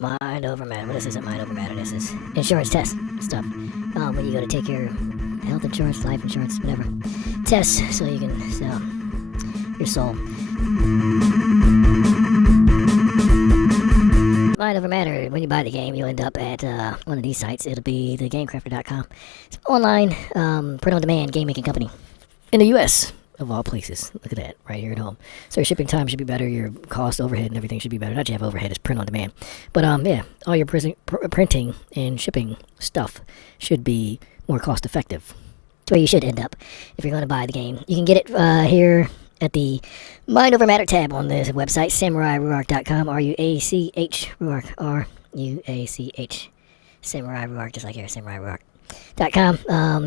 Mind over matter. Well, this isn't mind over matter. This is insurance test stuff. When you go to take your health insurance, life insurance, whatever tests, so you can sell your soul. Mind over matter. When you buy the game, you'll end up at one of these sites. It'll be the GameCrafter.com. It's an online, print-on-demand game-making company in the U.S. of all places. Look at that, right here at home. So your shipping time should be better, your cost, overhead, and everything should be better. Not you have overhead, it's print on demand. But yeah, all your printing and shipping stuff should be more cost effective. That's where you should end up if you're going to buy the game. You can get it here at the Mind Over Matter tab on the website, SamuraiRuark.com, R-U-A-C-H, Ruark, R-U-A-C-H, Samurai Ruark, just like here, Samurai Ruark.com.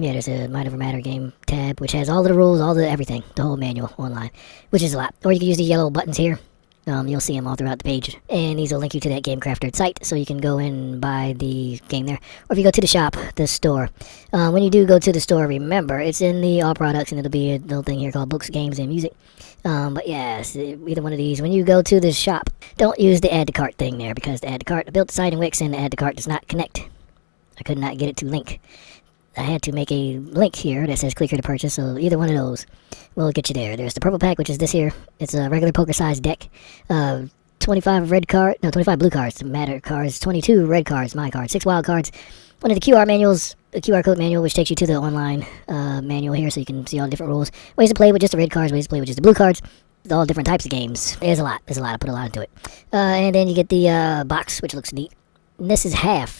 Yeah, there's a Mind Over Matter game tab, which has all of the rules, all the everything, the whole manual online, which is a lot. Or you can use the yellow buttons here. You'll see them all throughout the page. And these will link you to that Game Crafter site, so you can go in and buy the game there. Or if you go to the shop, the store. When you do go to the store, remember, it's in the all products, and it'll be a little thing here called books, games, and music. But yes, either one of these. When you go to the shop, don't use the add to cart thing there, because the add to cart, I built the site in Wix, and the add to cart does not connect. I could not get it to link. I had to make a link here that says click here to purchase, so either one of those will get you there. There's the purple pack, which is this here. It's a regular poker size deck. 25 blue cards, matter cards, 22 red cards, my cards, 6 wild cards. One of the QR manuals, the QR code manual, which takes you to the online manual here, so you can see all the different rules. Ways to play with just the red cards, ways to play with just the blue cards. All different types of games. There's a lot. I put a lot into it. And then you get the box, which looks neat. And this is half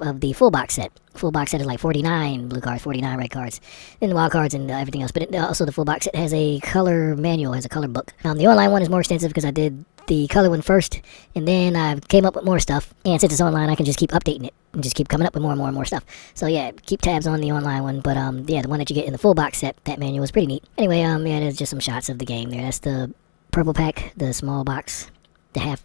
of the full box set. Full box set is like 49 blue cards, 49 red cards, and the wild cards and everything else. But also the full box set has a color manual, has a color book. The online one is more extensive because I did the color one first, and then I came up with more stuff. And since it's online, I can just keep updating it and just keep coming up with more and more and more stuff. So yeah, keep tabs on the online one. But yeah, the one that you get in the full box set, that manual is pretty neat. Anyway, yeah, there's just some shots of the game there. That's the purple pack, the small box, the half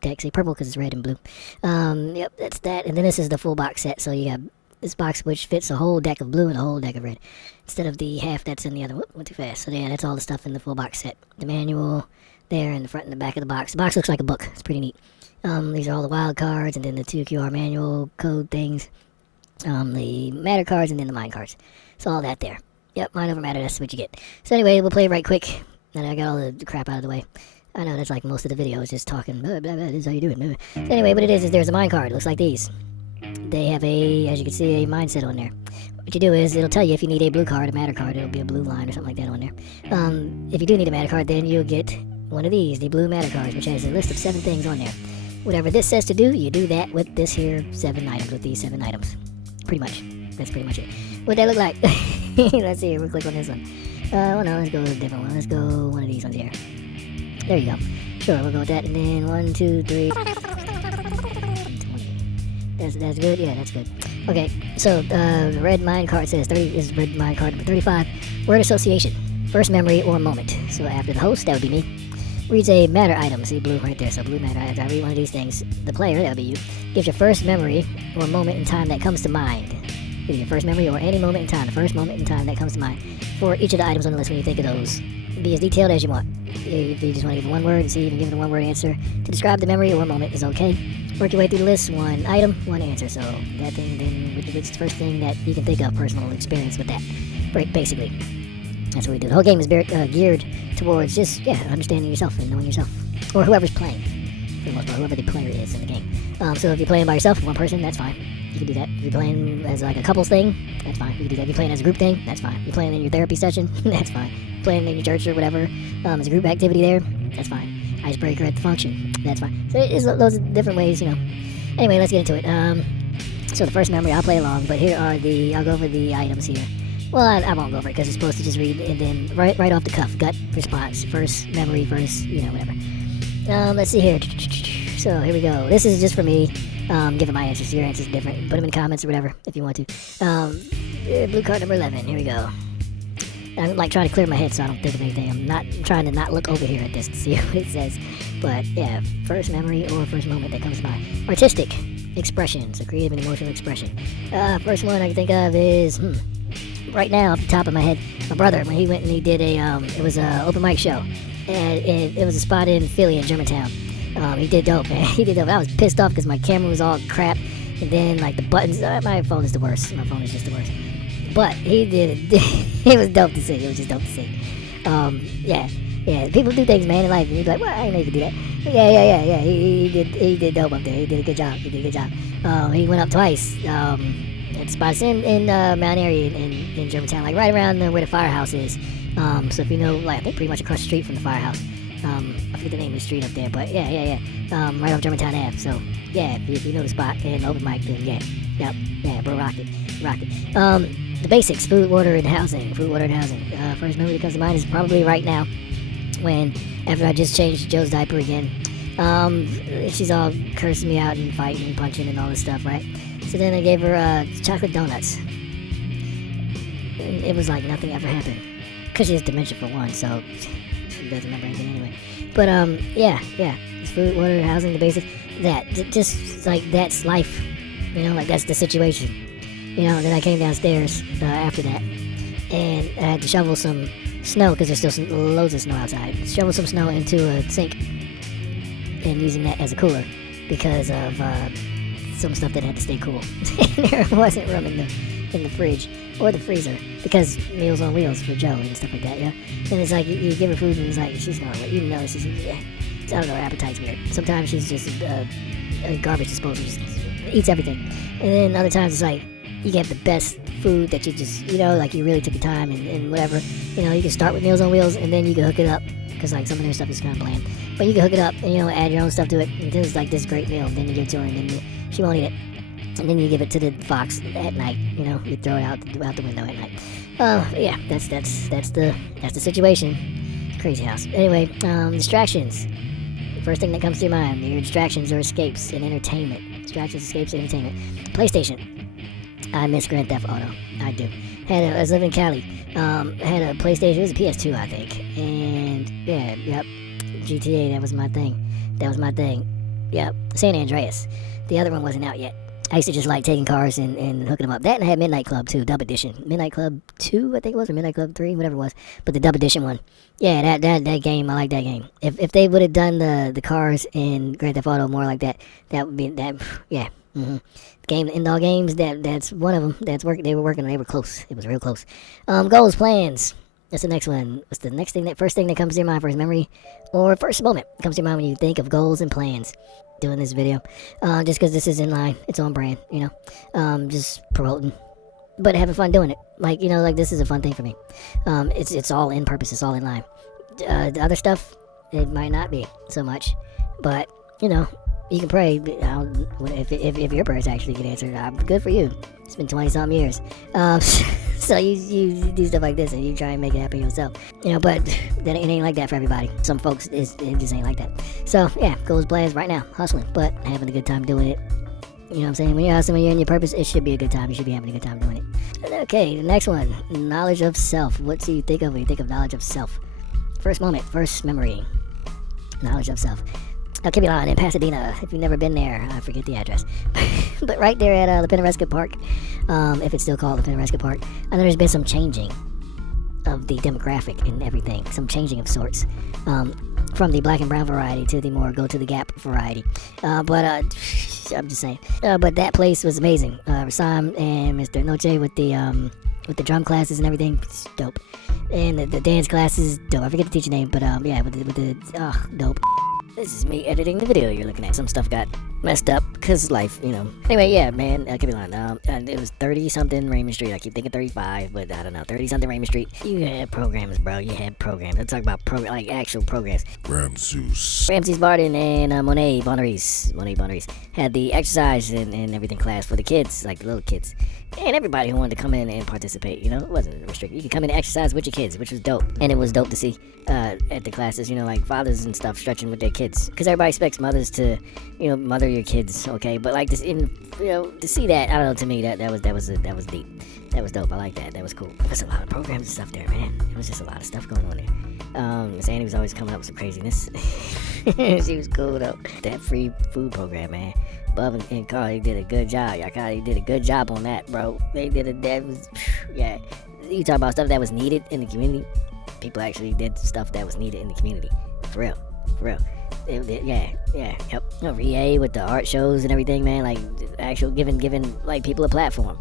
deck. See, purple because it's red and blue. Yep, that's that. And then this is the full box set. So you have this box which fits a whole deck of blue and a whole deck of red, instead of the half that's in the other. Went too fast. So yeah, that's all the stuff in the full box set. The manual there in the front and the back of the box. The box looks like a book. It's pretty neat. These are all the wild cards, and then the 2 QR manual code things. The matter cards, and then the mind cards. So all that there. Yep, mind over matter, that's what you get. So anyway, we'll play it right quick. And I got all the crap out of the way. I know that's like most of the video is just talking, blah, blah, blah, this is how you do it. Blah. So anyway, what it is there's a mind card. It looks like these. They have a, as you can see, a mindset on there. What you do is, it'll tell you if you need a blue card, a matter card, it'll be a blue line or something like that on there. If you do need a matter card, then you'll get one of these, the blue matter cards, which has a list of 7 things on there. Whatever this says to do, you do that with this here 7 items, with these 7 items. Pretty much. That's pretty much it. What that look like? Let's see here, we'll click on this one. Well, no, let's go with a different one. Let's go one of these ones here. There you go. Sure, we'll go with that, and then 1, 2, 3. That's good? Yeah, that's good. Okay, so the red mind card says 30 is red mind card number 35. Word association. First memory or moment. So after the host, that would be me, reads a matter item. See blue right there. So blue matter. After I read one of these things, the player, that would be you, gives your first memory or moment in time that comes to mind. Either your first memory or any moment in time. The first moment in time that comes to mind for each of the items on the list when you think of those. Be as detailed as you want. If you just want to give it one word and see, you can give it a one-word answer. To describe the memory or moment is okay. Work your way through the list, one item, one answer. So that thing, then it's the first thing that you can think of, personal experience with that. Right, basically. That's what we do. The whole game is geared towards just, understanding yourself and knowing yourself. Or whoever's playing. For the most part, whoever the player is in the game. So if you're playing by yourself, one person, that's fine. You can do that. If you're playing as like a couples thing, that's fine. You can do that. If you're playing as a group thing, that's fine. If you're playing in your therapy session, that's fine. Playing in your church or whatever, as a group activity there, that's fine. Icebreaker at the function, that's fine. So it's those different ways, Anyway, let's get into it. So the first memory, I'll play along, but here are I'll go over the items here. Well, I won't go over it because it's supposed to just read and then right off the cuff, gut response, first memory, whatever. Let's see here. So here we go. This is just for me. Giving my answers. Your answers are different. Put them in the comments or whatever if you want to. Blue card number 11. Here we go. I'm like trying to clear my head so I don't think of anything. I'm trying to not look over here at this to see what it says. But yeah, first memory or first moment that comes to mind. Artistic expression, so creative and emotional expression. First one I can think of is right now off the top of my head. My brother, when he went and he did it was a open mic show, and it was a spot in Philly in Germantown. He did dope, man. He did dope. I was pissed off because my camera was all crap, and then like the buttons. My phone is the worst. My phone is just the worst. But he did it. It was dope to see. It was just dope to see. Yeah. People do things, man, in life, and you'd be like, well, I didn't know you could do that. But yeah. He did dope up there. He did a good job. He went up twice. At spots in Mount Airy in Germantown, like right around where the firehouse is. So if you know, like I think pretty much across the street from the firehouse. I forget the name of the street up there, but yeah. Right off Germantown Ave. So yeah, if you know the spot and open mic, then yeah, bro, rocked it. The basics: food, water, and housing. First memory that comes to mind is probably right now, when after I just changed Joe's diaper again. She's all cursing me out and fighting and punching and all this stuff, right? So then I gave her chocolate donuts. And it was like nothing ever happened. Because she has dementia for one, so she doesn't remember anything anyway. But yeah. It's food, water, housing, the basics. That. Just like that's life. You know, like that's the situation. You know, then I came downstairs after that. And I had to shovel some snow, because there's still loads of snow outside. Shovel some snow into a sink. And using that as a cooler. Because of some stuff that had to stay cool. There wasn't room in the fridge or the freezer, because Meals on Wheels for Joe and stuff like that, yeah. And it's like you give her food and it's like she's gonna even though she's I don't know, her appetite's weird. Sometimes she's just a garbage disposal, just eats everything. And then other times it's like you get the best food that you just like you really took your time and whatever. You can start with Meals on Wheels and then you can hook it up, because like some of their stuff is kind of bland. But you can hook it up and add your own stuff to it until it's like this great meal. Then you give it to her and then she won't eat it. And then you give it to the fox at night. You throw it out the window at night. Yeah, that's the situation. Crazy house. Anyway, distractions. First thing that comes to your mind: your distractions or escapes and entertainment. Distractions, escapes, and entertainment. PlayStation. I miss Grand Theft Auto. I do. I was living in Cali. Had a PlayStation. It was a PS2, I think. And yep. GTA. That was my thing. Yep. San Andreas. The other one wasn't out yet. I used to just like taking cars and hooking them up. That, and I had Midnight Club too, Dub Edition. Midnight Club 2, I think it was, or Midnight Club 3, whatever it was. But the Dub Edition one. Yeah, that game, I like that game. If they would have done the cars in Grand Theft Auto more like that, that would be, yeah. Game, indoor games, that's one of them. They were working, they were close. It was real close. Goals, plans. That's the next one. What's the next thing, first thing that comes to your mind, first memory, or first moment that comes to your mind when you think of goals and plans? Doing this video, just because this is in line, it's on brand, just promoting, but having fun doing it. Like this is a fun thing for me. It's all in purpose, it's all in line. The other stuff, it might not be so much, but you can pray. If your prayers actually get answered, good for you. It's been 20-something years. So you do stuff like this and you try and make it happen yourself. But it ain't like that for everybody. Some folks, it just ain't like that. So yeah, goals, plans right now, hustling, but having a good time doing it. You know what I'm saying? When you're hustling, when you're in your purpose, it should be a good time. You should be having a good time doing it. Okay, the next one, knowledge of self. What do you think of when you think of knowledge of self? First moment, first memory, knowledge of self. Kibilan in Pasadena. If you've never been there, I forget the address. But right there at La Pinnaresca Park, if it's still called La Pinnaresca Park, I know there's been some changing of the demographic and everything, some changing of sorts, from the black and brown variety to the more go to the Gap variety. But I'm just saying. But that place was amazing. Sam and Mr. Noche with the drum classes and everything, it's dope. And the dance classes, dope. I forget the teacher name, but yeah, with the dope. This is me editing the video you're looking at. Some stuff got messed up, because life, Anyway, yeah, man, I could be lying. It was 30-something Raymond Street. I keep thinking 35, but I don't know. 30-something Raymond Street. You had programs, bro. You had programs. Let's talk about like actual programs. Ramses Barden and Monet Bonneries had the exercise and everything class for the kids, like the little kids. And everybody who wanted to come in and participate, it wasn't restricted. You could come in and exercise with your kids, which was dope. And it was dope to see at the classes, like fathers and stuff stretching with their kids. Because everybody expects mothers to, mother your kids, okay? But like this, to see that, I don't know, to me, that was deep. That was dope. I like that. That was cool. There's a lot of programs and stuff there, man. It was just a lot of stuff going on there. Miss Annie was always coming up with some craziness. She was cool, though. That free food program, man. Bub and Carl, they did a good job. Y'all did a good job on that, bro. Yeah. You talk about stuff that was needed in the community. People actually did stuff that was needed in the community. For real. Yep. You know, REA with the art shows and everything, man. Like actual giving like people a platform.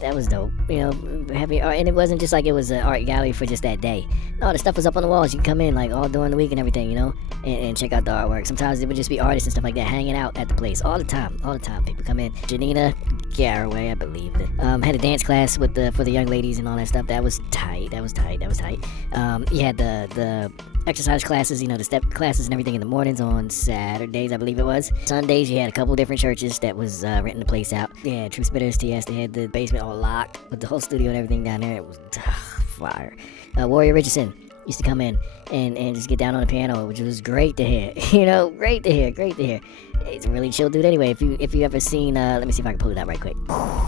That was dope. You know, having art, and it wasn't just like it was an art gallery for just that day. No, the stuff was up on the walls. You can come in like all during the week and everything, you know, and check out the artwork. Sometimes it would just be artists and stuff like that hanging out at the place all the time. People come in. Janina Garraway, I believe, had a dance class with for the young ladies and all that stuff. That was tight. You had the exercise classes, you know, the step classes and everything in the mornings on Saturdays, I believe it was. Sundays, you had a couple different churches that was renting the place out. Yeah, True Spitters, TS, they had the basement all locked with the whole studio and everything down there. It was fire. Warrior Richardson used to come in and just get down on the piano, which was great to hear. You know, great to hear. He's a really chill dude anyway. If you ever seen, let me see if I can pull it out right quick.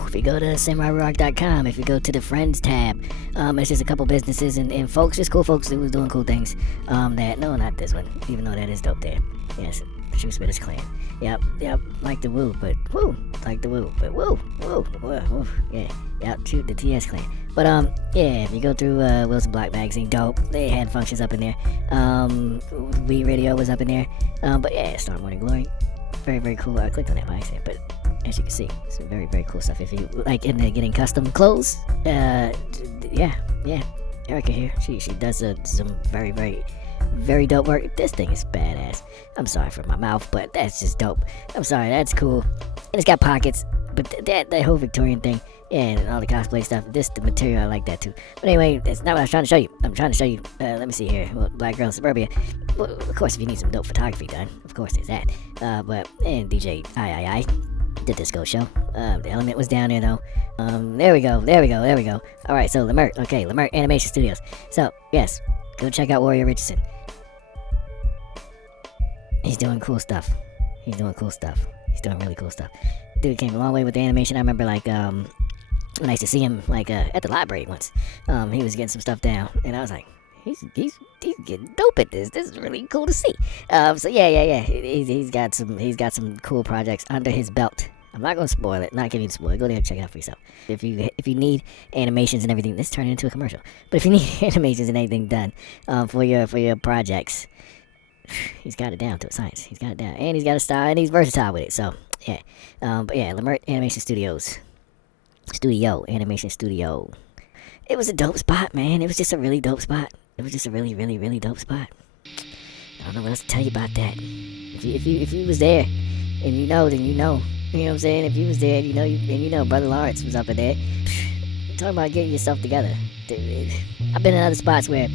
If you go to samurairock.com, if you go to the Friends tab, it's just a couple businesses and folks, just cool folks that was doing cool things. No, not this one, even though that is dope there. Yes, the True Spitters Clan. Yep, like the woo, but woo, yeah, yep, the TS Clan. But, yeah, if you go through, Wilson Block Magazine, dope, they had functions up in there. We Radio was up in there. But yeah, Star Morning Glory, very, very cool. I clicked on that by accident, but as you can see, it's very, very cool stuff. If you like into getting custom clothes, yeah, Erica here, she does some very, very, very dope work. This thing is badass. I'm sorry for my mouth, but that's just dope. I'm sorry, that's cool. And it's got pockets, but that whole Victorian thing, yeah, and all the cosplay stuff, the material, I like that too. But anyway, that's not what I was trying to show you. I'm trying to show you, let me see here, Black Girl in Suburbia. Well, of course, if you need some dope photography done, of course there's that. And DJ I did this Go show. The Element was down there though. There we go. Alright, so Lemert Animation Studios. So, yes, go check out Warrior Richardson. He's doing cool stuff. He's doing really cool stuff. Dude came a long way with the animation. I remember when I used to see him at the library once. He was getting some stuff down, and I was like, he's getting dope at this. This is really cool to see. So yeah. He's got some cool projects under his belt. I'm not gonna spoil it. Not giving you the spoil. Go there and check it out for yourself. If you need animations and everything, this turned into a commercial. But if you need animations and anything done for your projects, he's got it down to a science. He's got it down, and he's got a style, and he's versatile with it. So yeah. But yeah, Lemert Animation Animation Studio. It was a dope spot, man. It was just a really dope spot. It was just a really, really, really dope spot. I don't know what else to tell you about that. If you was there, and you know, then you know. You know what I'm saying? If you was there, you know, Brother Lawrence was up in there. Talking about getting yourself together. I've been in other spots where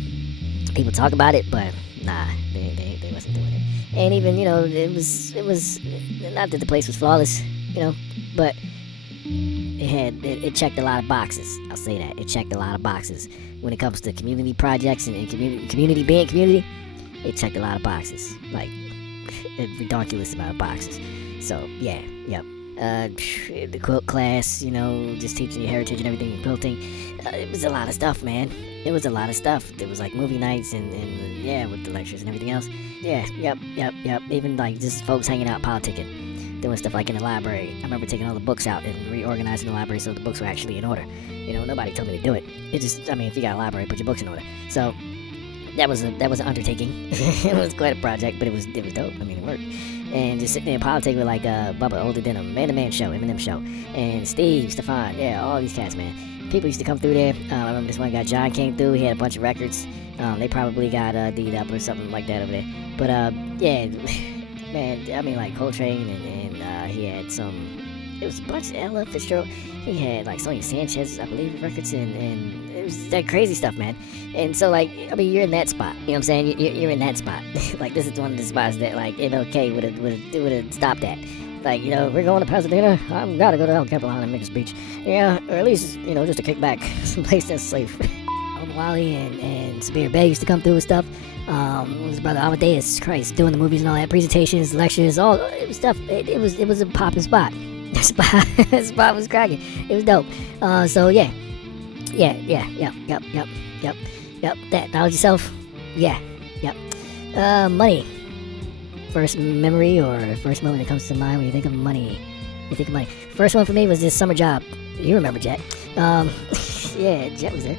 people talk about it, but nah, they wasn't doing it. And even, you know, it was not that the place was flawless, you know, but it checked a lot of boxes. I'll say that. It checked a lot of boxes. When it comes to community projects and community being community, it checked a lot of boxes. Like, a ridiculous amount of boxes. So, yeah, yep. The quilt class, you know, just teaching your heritage and everything, and quilting. It was a lot of stuff, man. It was a lot of stuff. There was like movie nights and yeah, with the lectures and everything else. Yeah, yep. Even like just folks hanging out politicking, doing stuff like in the library. I remember taking all the books out and reorganizing the library so the books were actually in order. You know, nobody told me to do it. It just, I mean, if you got a library, put your books in order. So that was an undertaking. It was quite a project, but it was dope. I mean, it worked. And just sitting there and politic with like Bubba, Older Denim, Man to Man Show, Eminem Show, and Stefan, yeah, all these cats, man. People used to come through there. I remember this one guy, John, came through. He had a bunch of records. They probably got D'd up or something like that over there. But yeah, man, I mean like Coltrane and he had some. It was a bunch of Ella Fitzgerald. He had like Sonia Sanchez, I believe, records, and it was that crazy stuff, man. And so like, I mean, you're in that spot. You know what I'm saying? You're in that spot. Like this is one of the spots that like MLK would have stopped at. Like, you know, we're going to Pasadena. I've got to go to El Capitan and Memphis Beach. Yeah, or at least, you know, just to kick back, someplace that's safe. Wally and Sabir Bey used to come through with stuff. His brother Amadeus, Christ, doing the movies and all that, presentations, lectures, all it was stuff. It was a popping spot. The spot was cracking. It was dope. So yeah. Yep. That knowledge yourself. Yeah. Yep. Money. First memory or first moment that comes to mind when you think of money. First one for me was this summer job. You remember Jet? Yeah, Jet was there.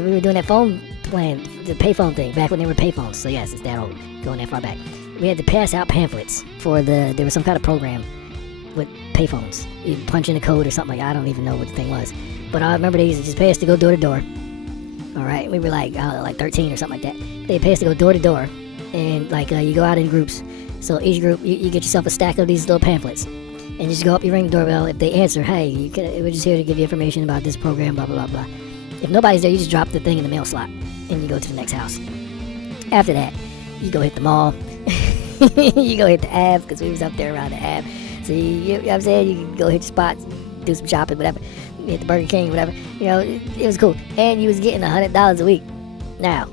We were doing that phone plan, the payphone thing, back when they were payphones. So yes, it's that old, going that far back. we had to pass out pamphlets for there was some kind of program with payphones. You punch in a code or something like I don't even know what the thing was. But I remember they used to just pay us to go door to door. Alright, we were like 13 or something like that. They pay us to go door to door. And you go out in groups. So each group, you get yourself a stack of these little pamphlets. And you just go up, you ring the doorbell. If they answer, hey, we're just here to give you information about this program, blah, blah, blah, blah. If nobody's there, you just drop the thing in the mail slot. And you go to the next house. After that, you go hit the mall. You go hit the Ave, because we was up there around the Ave. So you know what I'm saying? You can go hit your spots, do some shopping, whatever. Hit the Burger King, whatever. You know, it was cool. And you was getting $100 a week. Now,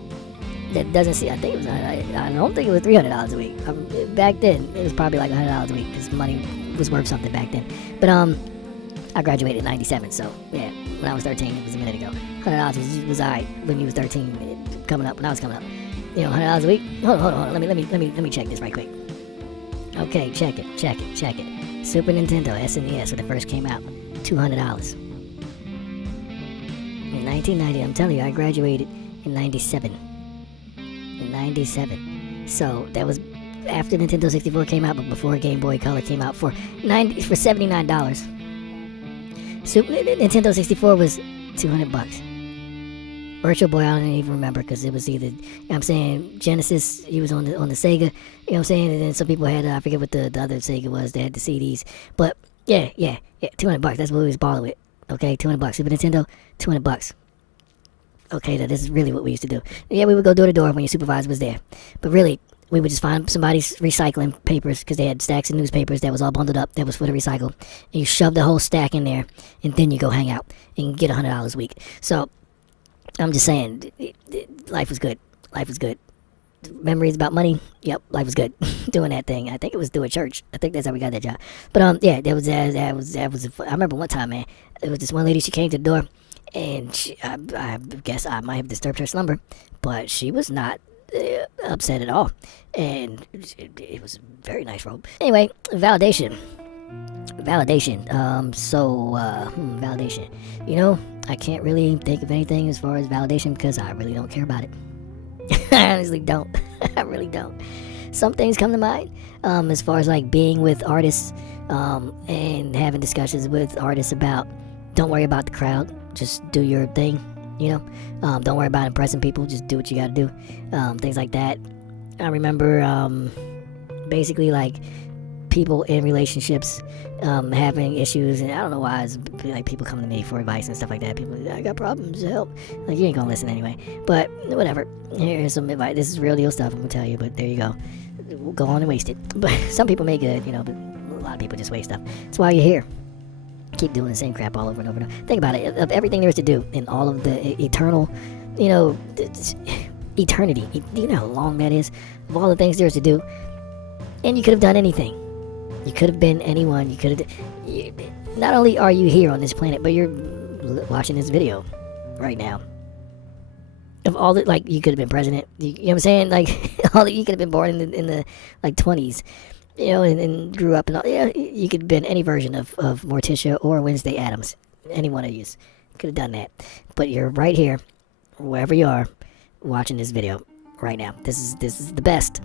that doesn't see. I think it was. I don't think it was $300 a week. Back then, it was probably like $100 a week because money was worth something back then. But I graduated in '97, so yeah, when I was 13, it was a minute ago. $100 was alright when you was 13, coming up when I was coming up. You know, $100 a week. Hold on. Let me check this right quick. Okay, check it. Super Nintendo SNES when it first came out, $200. In 1990, I'm telling you, I graduated in '97. In '97. So that was after Nintendo 64 came out, but before Game Boy Color came out for $79. So Nintendo 64 was $200. Virtual Boy, I don't even remember because it was either, you know what I'm saying, Genesis, he was on the Sega, you know what I'm saying, and then some people had, I forget what the other Sega was, they had the CDs, but yeah, $200, that's what we was balling with, okay, $200, Super Nintendo, $200. Okay, this is really what we used to do. Yeah, we would go door to door when your supervisor was there, but really, we would just find somebody's recycling papers because they had stacks of newspapers that was all bundled up, that was for the recycle, and you shove the whole stack in there, and then you go hang out, and get $100 a week. So I'm just saying, life was good. Memories about money, yep, life was good. Doing that thing, I think it was through a church. I think that's how we got that job. But yeah, that was. I remember one time, man. It was this one lady. She came to the door, and I guess I might have disturbed her slumber, but she was not upset at all, and it was a very nice robe. Anyway, validation. Validation. You know, I can't really think of anything as far as validation because I really don't care about it. I honestly don't. I really don't. Some things come to mind as far as like being with artists and having discussions with artists about don't worry about the crowd, just do your thing, you know. Don't worry about impressing people, just do what you gotta do. Things like that. I remember basically like people in relationships having issues, and I don't know why it's like people come to me for advice and stuff like that. People, I got problems, help. Like, you ain't gonna listen anyway, but whatever. Here's some advice. This is real deal stuff, I'm gonna tell you, but there you go. Go on and waste it. But some people make good, you know, but a lot of people just waste stuff. That's why you're here. Keep doing the same crap all over and over and over. Think about it. Of everything there is to do in all of the eternal, you know, eternity, you know how long that is, of all the things there is to do, and you could have done anything. You could have been anyone. You could have. Not only are you here on this planet, but you're watching this video right now. Of all the, like, you could have been president. You know what I'm saying? Like, you could have been born in the like 20s, you know, and grew up and all. Yeah, you could have been any version of Morticia or Wednesday Addams. Any one of you could have done that. But you're right here, wherever you are, watching this video right now. This is the best.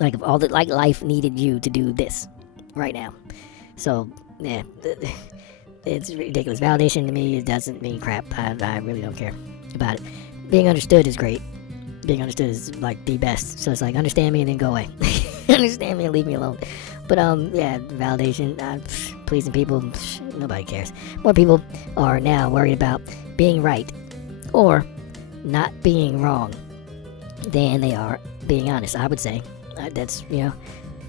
Like, of all the, like, life needed you to do this right now. So, yeah, it's ridiculous. Validation to me, it doesn't mean crap. I really don't care about it. Being understood is great. Being understood is, like, the best. So it's like, understand me and then go away. Understand me and leave me alone. But, yeah, validation, pleasing people, nobody cares. More people are now worried about being right or not being wrong than they are being honest, I would say. That's, you know,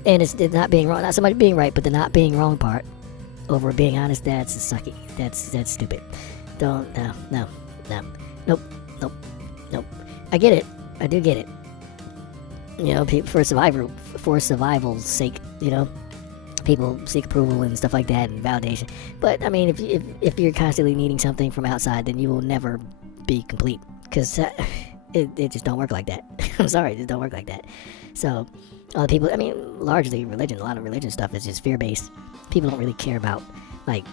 and it's not being wrong, not so much being right, but the not being wrong part over being honest, that's sucky. That's stupid. Nope. I get it. I do get it. You know, for survival's sake, you know, people seek approval and stuff like that and validation. But, I mean, if you're constantly needing something from outside, then you will never be complete, because it just don't work like that. I'm sorry, it just don't work like that. So, all the people, I mean, largely religion, a lot of religion stuff is just fear-based. People don't really care about, like,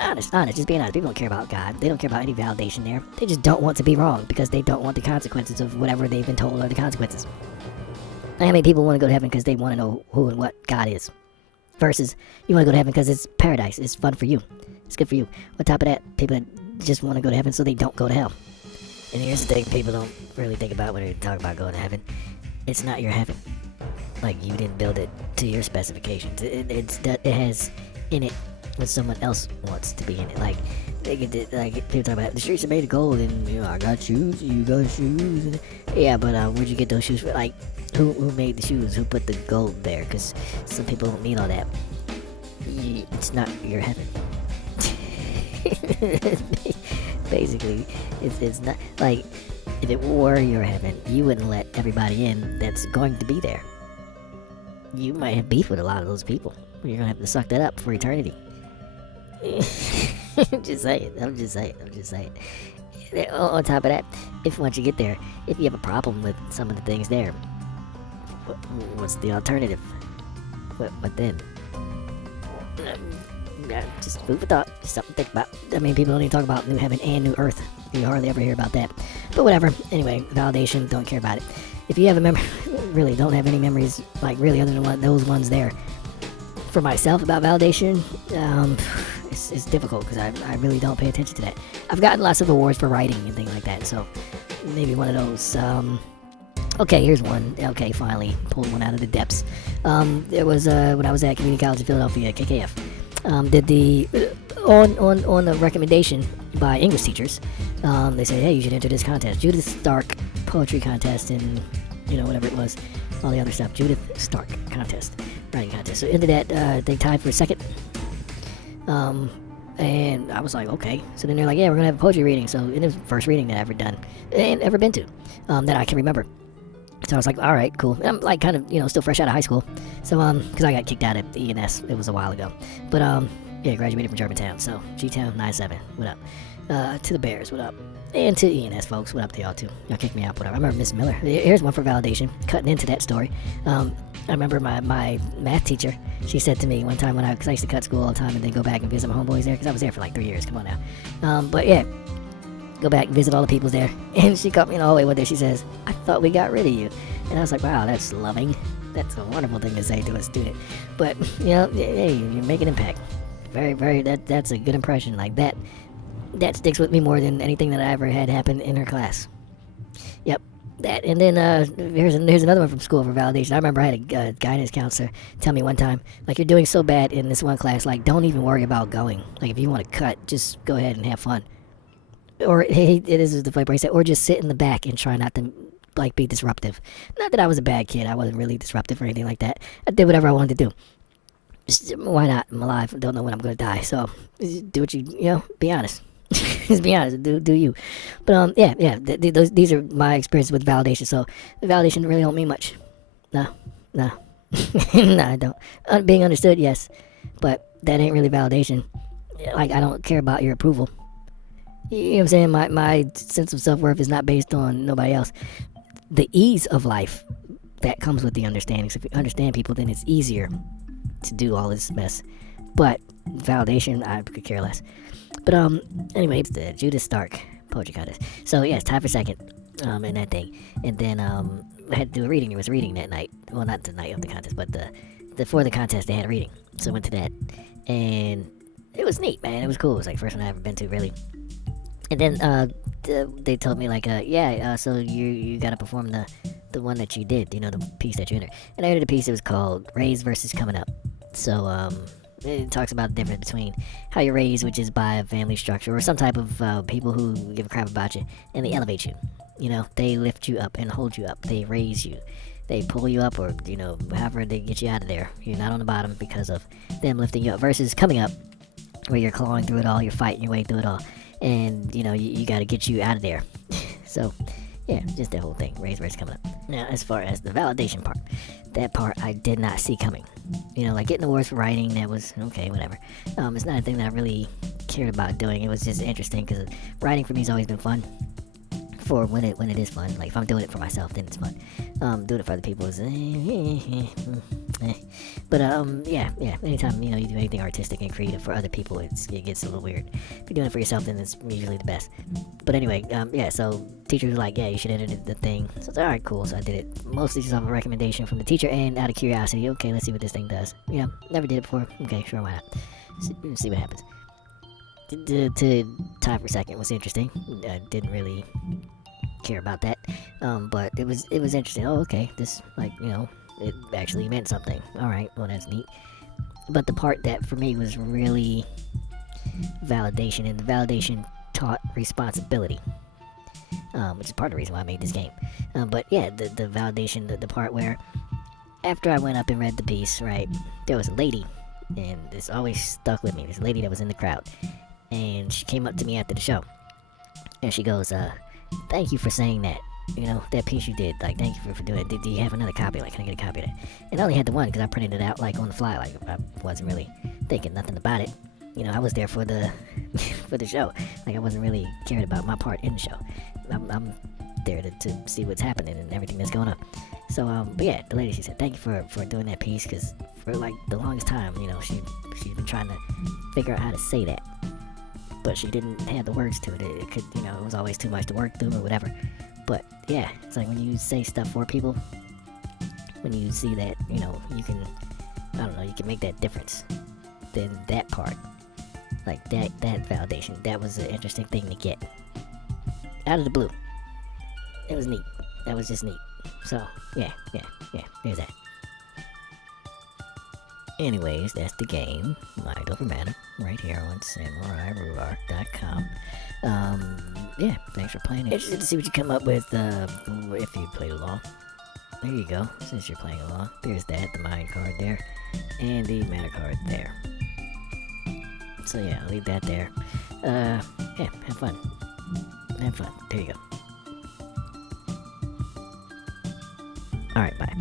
honest, just being honest. People don't care about God. They don't care about any validation there. They just don't want to be wrong because they don't want the consequences of whatever they've been told are the consequences. How many people want to go to heaven because they want to know who and what God is? Versus you want to go to heaven because it's paradise. It's fun for you. It's good for you. On top of that, people that just want to go to heaven so they don't go to hell. And here's the thing people don't really think about when they talk about going to heaven. It's not your heaven. Like, you didn't build it to your specifications. It has in it what someone else wants to be in it. Like people talk about the streets are made of gold, and I got shoes, you got shoes. Yeah, but where'd you get those shoes? Like, who made the shoes? Who put the gold there? Because some people don't need all that. It's not your heaven. Basically, it's not like, if it were your heaven, you wouldn't let everybody in that's going to be there. You might have beef with a lot of those people. You're gonna have to suck that up for eternity. I'm just saying. On top of that, if once you get there, if you have a problem with some of the things there, what's the alternative? What then? Just food for thought. Just something to think about. I mean, people don't even talk about new heaven and new earth. You hardly ever hear about that. But whatever. Anyway, validation, don't care about it. If you have a memory, really don't have any memories, like, really, other than those ones there. For myself, about validation, it's difficult because I really don't pay attention to that. I've gotten lots of awards for writing and things like that, so maybe one of those. Okay, here's one. Okay, finally pulled one out of the depths. There was when I was at Community College in Philadelphia, KKF. Did the on the recommendation by English teachers, they said, hey, you should enter this contest, Judith Stark poetry contest, and whatever it was, all the other stuff. Judith Stark contest, writing contest. So into that, they tied for second. And I was like, okay. So then they're like, yeah, we're gonna have a poetry reading. So it was the first reading that I ever done and ever been to, that I can remember. So I was like, all right, cool. And I'm like kind of, still fresh out of high school. So, because I got kicked out at the ENS. It was a while ago. But, yeah, graduated from Germantown. So, G-Town 97, what up? To the Bears, what up? And to ENS, folks, what up to y'all, too? Y'all kicked me out, whatever. I remember Miss Miller. Here's one for validation, cutting into that story. I remember my math teacher, she said to me one time because I used to cut school all the time and then go back and visit my homeboys there, because I was there for like 3 years, come on now. But yeah, go back and visit all the people there. And she caught me in the hallway one day, she says, I thought we got rid of you. And I was like, wow, that's loving. That's a wonderful thing to say to a student. But, hey, you make an impact. Very, very, that's a good impression. Like, that sticks with me more than anything that I ever had happen in her class. Yep. That, and then here's another one from school for validation. I remember I had a guidance counselor tell me one time, like, you're doing so bad in this one class, like, don't even worry about going. Like, if you want to cut, just go ahead and have fun. Or, hey, it is the funny part, he said, or just sit in the back and try not to, like, be disruptive. Not that I was a bad kid. I wasn't really disruptive or anything like that. I did whatever I wanted to do. Just, why not? I'm alive. Don't know when I'm going to die. So, do what be honest. Just be honest. Do you. But, yeah. These are my experiences with validation. So, validation really don't mean much. No. No, I don't. Being understood, yes. But that ain't really validation. Like, I don't care about your approval. You know what I'm saying? My sense of self-worth is not based on nobody else. The ease of life, that comes with the understanding. So if you understand people, then it's easier to do all this mess. But validation, I could care less. But anyway, it's the Judith Stark poetry contest. So yeah, it's tied for second in that thing. And then I had to do a reading. There was a reading that night. Well, not the night of the contest, but before the contest, they had a reading. So I went to that. And it was neat, man. It was cool. It was like the first one I ever been to, really. And then they told me, like, so you got to perform the one that you did, the piece that you entered. And I entered a piece that was called Raised versus Coming Up. So it talks about the difference between how you're raised, which is by a family structure or some type of people who give a crap about you, and they elevate you. They lift you up and hold you up. They raise you. They pull you up, or, however they get you out of there. You're not on the bottom because of them lifting you up, versus coming up, where you're clawing through it all, you're fighting your way through it all. And, you got to get you out of there. So, yeah, just that whole thing. Raise versus coming up. Now, as far as the validation part, that part I did not see coming. Like getting awards for writing, that was, okay, whatever. It's not a thing that I really cared about doing. It was just interesting because writing for me has always been fun. for when it is fun. Like if I'm doing it for myself, then it's fun. Doing it for other people is But yeah. Anytime you do anything artistic and creative for other people, it gets a little weird. If you're doing it for yourself, then it's usually the best. But anyway, yeah. So teachers were like, yeah, you should edit the thing. So I was like, all right, cool. So I did it mostly just off a recommendation from the teacher and out of curiosity. Okay, let's see what this thing does. Never did it before. Okay, sure, why not? See what happens. To tie for second was interesting. I didn't really care about that, but it was interesting. Oh, okay, this it actually meant something. All right, well that's neat. But the part that for me was really validation, and the validation taught responsibility, which is part of the reason why I made this game. But yeah, the validation, the part where after I went up and read the piece, right, there was a lady, and this always stuck with me. This lady that was in the crowd, and she came up to me after the show, and she goes, thank you for saying that. That piece you did, like, thank you for doing it. Do you have another copy? Like, can I get a copy of that? And I only had the one because I printed it out, like, on the fly. Like, I wasn't really thinking nothing about it. I was there for the for the show. Like, I wasn't really caring about my part in the show. I'm there to see what's happening and everything that's going on. So, but yeah, the lady, she said, thank you for doing that piece, because for, like, the longest time, she's been trying to figure out how to say that. But she didn't have the words to it. It could, it was always too much to work through or whatever. But yeah, it's like when you say stuff for people, when you see that, you can, I don't know, you can make that difference. Then that part, like that validation, that was an interesting thing to get. Out of the blue. It was neat. That was just neat. So, yeah, there's that. Anyways, that's the game, Mind Over Matter, right here on SamuraiRuark.com. Yeah, thanks for playing. Interested to see what you come up with, if you played along. There you go, since you're playing along. There's that, the mind card there, and the matter card there. So yeah, I'll leave that there. Yeah, have fun. Have fun. There you go. Alright, bye.